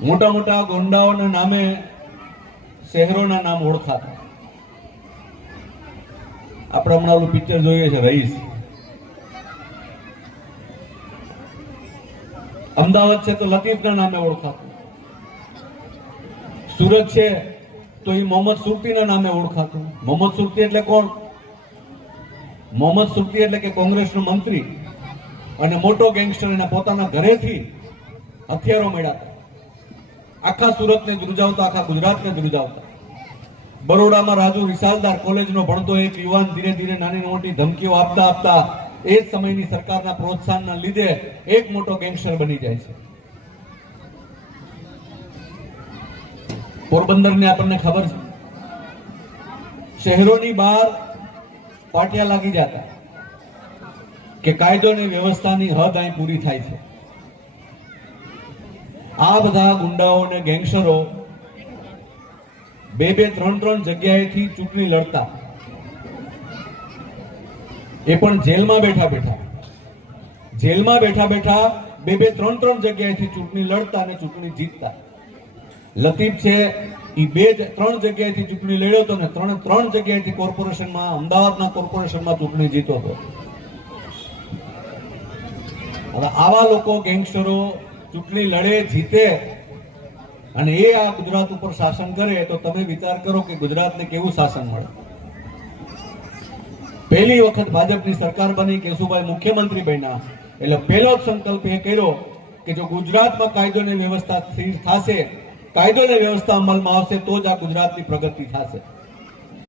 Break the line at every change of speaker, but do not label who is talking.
મોટા મોટા ગોંડાઓના નામે શહેરોના નામ ઓળખાતા. આપણે હમણાં ઓલું પિક્ચર જોઈએ છે રહીશ અમદાવાદ છે તો લતીફના નામે ઓળખાતું. સુરત છે તો એ મોહમ્મદ સુરતીના નામે ઓળખાતું. મોહમ્મદ સુરતી એટલે કોણ? મોહમ્મદ સુરતી એટલે કે કોંગ્રેસનો મંત્રી અને મોટો ગેંગસ્ટર એના પોતાના ઘરેથી હથિયારો મળ્યા હતા આખા સુરતને ધ્રુજાવતા આખા ગુજરાતને ધ્રુજાવતા બરોડામાં રાજુ વિશાલદાર કોલેજનો ભણતો એક યુવાન ધીરે ધીરે નાની મોટી ધમકીઓ આપતા આપતા એ સમયની સરકારના પ્રોત્સાહનના લીધે એક મોટો ગેંગસ્ટર બની જાય છે. પોરબંદરને આપણને ખબર છે. શહેરોની બહાર પાટિયા લાગી જતા કે કાયદોની વ્યવસ્થાની હદ અહીં પૂરી થાય છે. આ બધા ગુંડાઓ અને ગેંગસ્ટરો બે બે ત્રણ ત્રણ જગ્યાએથી ચૂંટણી લડતા. એ પણ જેલમાં બેઠા બેઠા. જેલમાં બેઠા બેઠા બે બે ત્રણ ત્રણ જગ્યાએથી ચૂંટણી લડતા અને ચૂંટણી જીતતા. લતીફ છે એ બે ત્રણ જગ્યાએથી ચૂંટણી લડ્યો હતો ને ત્રણ ત્રણ જગ્યાએથી કોર્પોરેશનમાં, અમદાવાદના કોર્પોરેશનમાં ચૂંટણી જીતો હતો. હવે આવા લોકો ગેંગસ્ટરો ચૂંટણી લડે, જીતે અને એ આ ગુજરાત ઉપર શાસન કરે, તો તમે વિચાર કરો કે ગુજરાતને કેવું શાસન મળે? પહેલી વખત ભાજપની સરકાર બની, કેશુભાઈ મુખ્યમંત્રી બન્યા. એટલે પહેલો જ સંકલ્પ એ કર્યો કે જો ગુજરાતમાં કાયદો ને વ્યવસ્થા સ્થિર થશે, કાયદોની વ્યવસ્થા અમલમાં આવશે, તો જ આ ગુજરાતની પ્રગતિ થશે.